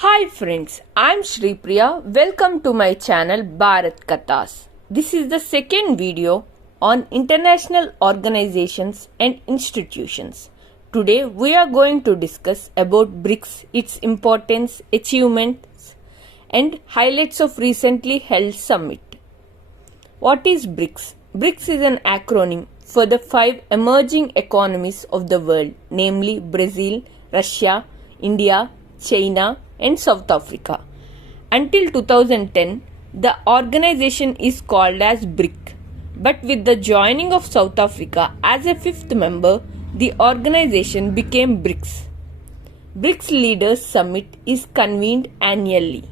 Hi friends, I'm Shri Priya. Welcome to my channel Bharat Kathas. This is the second video on international organizations and institutions. Today we are going to discuss about BRICS, its importance, achievements and highlights of recently held summit. What is BRICS? BRICS is an acronym for the 5 emerging economies of the world, namely Brazil, Russia, India, China and South Africa. Until 2010, the organization is called as BRIC, but with the joining of South Africa as a fifth member, the organization became BRICS. BRICS Leaders Summit is convened annually.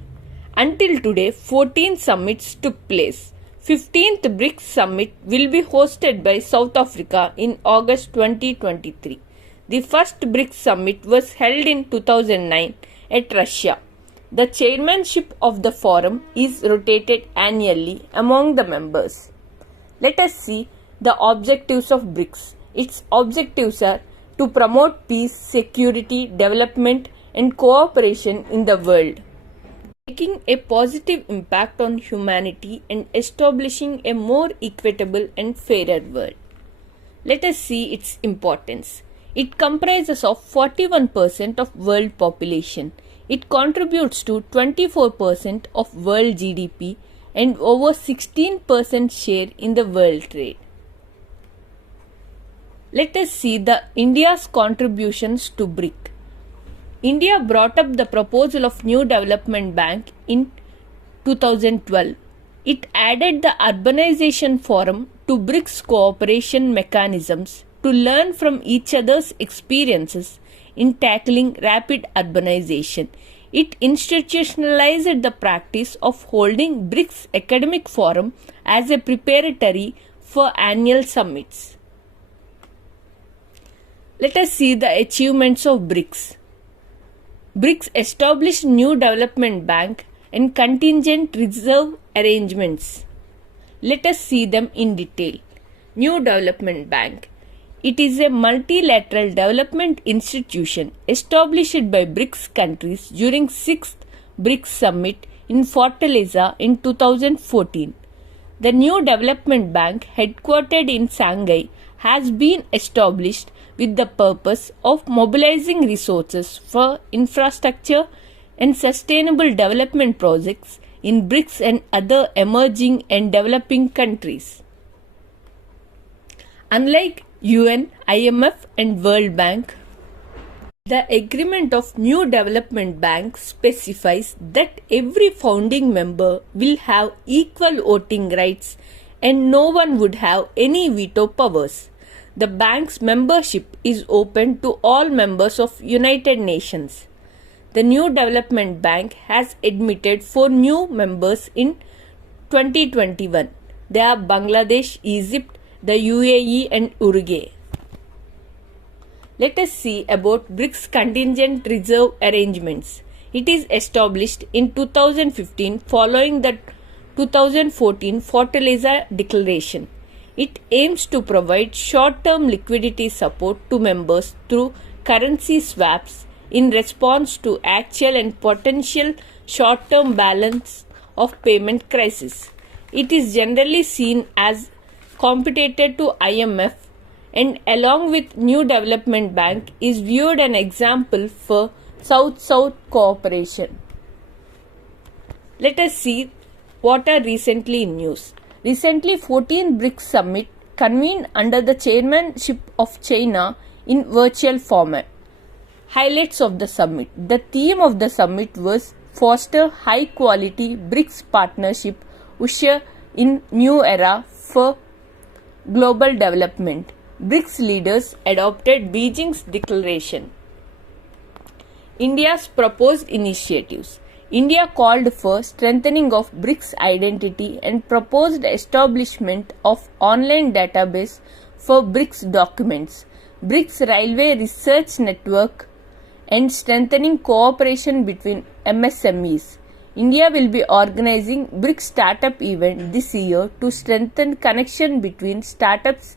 Until today, 14 summits took place. 15th BRICS Summit will be hosted by South Africa in August 2023. The first BRICS Summit was held in 2009 at Russia. The chairmanship of the forum is rotated annually among the members. Let us see the objectives of BRICS. Its objectives are to promote peace, security, development and cooperation in the world, making a positive impact on humanity and establishing a more equitable and fairer world. Let us see its importance. It comprises of 41% of world population. It contributes to 24% of world GDP and over 16% share in the world trade. Let us see the India's contributions to BRIC. India brought up the proposal of New Development Bank in 2012. It added the Urbanization Forum to BRICS cooperation mechanisms to learn from each other's experiences in tackling rapid urbanization. It institutionalized the practice of holding BRICS Academic Forum as a preparatory for annual summits. Let us see the achievements of BRICS. BRICS established New Development Bank and contingent reserve arrangements. Let us see them in detail. New Development Bank. It is a multilateral development institution established by BRICS countries during 6th BRICS Summit in Fortaleza in 2014. The New Development Bank, headquartered in Shanghai, has been established with the purpose of mobilizing resources for infrastructure and sustainable development projects in BRICS and other emerging and developing countries. Unlike UN, IMF and World Bank, the agreement of New Development Bank specifies that every founding member will have equal voting rights and no one would have any veto powers. The bank's membership is open to all members of United Nations. The New Development Bank has admitted 4 new members in 2021. They are Bangladesh, Egypt, the UAE and Uruguay. Let us see about BRICS Contingent Reserve Arrangements. It is established in 2015 following the 2014 Fortaleza Declaration. It aims to provide short-term liquidity support to members through currency swaps in response to actual and potential short-term balance of payment crisis. It is generally seen as competitor to IMF and along with New Development Bank is viewed an example for South-South cooperation. Let us see what are recently in news. Recently, 14th BRICS Summit convened under the chairmanship of China in virtual format. Highlights of the summit. The theme of the summit was Foster High Quality BRICS Partnership, usher in new era for global development. BRICS leaders adopted Beijing's declaration. India's proposed initiatives. India called for strengthening of BRICS identity and proposed establishment of online database for BRICS documents, BRICS Railway Research Network and strengthening cooperation between MSMEs. India will be organizing BRICS Startup event this year to strengthen connection between startups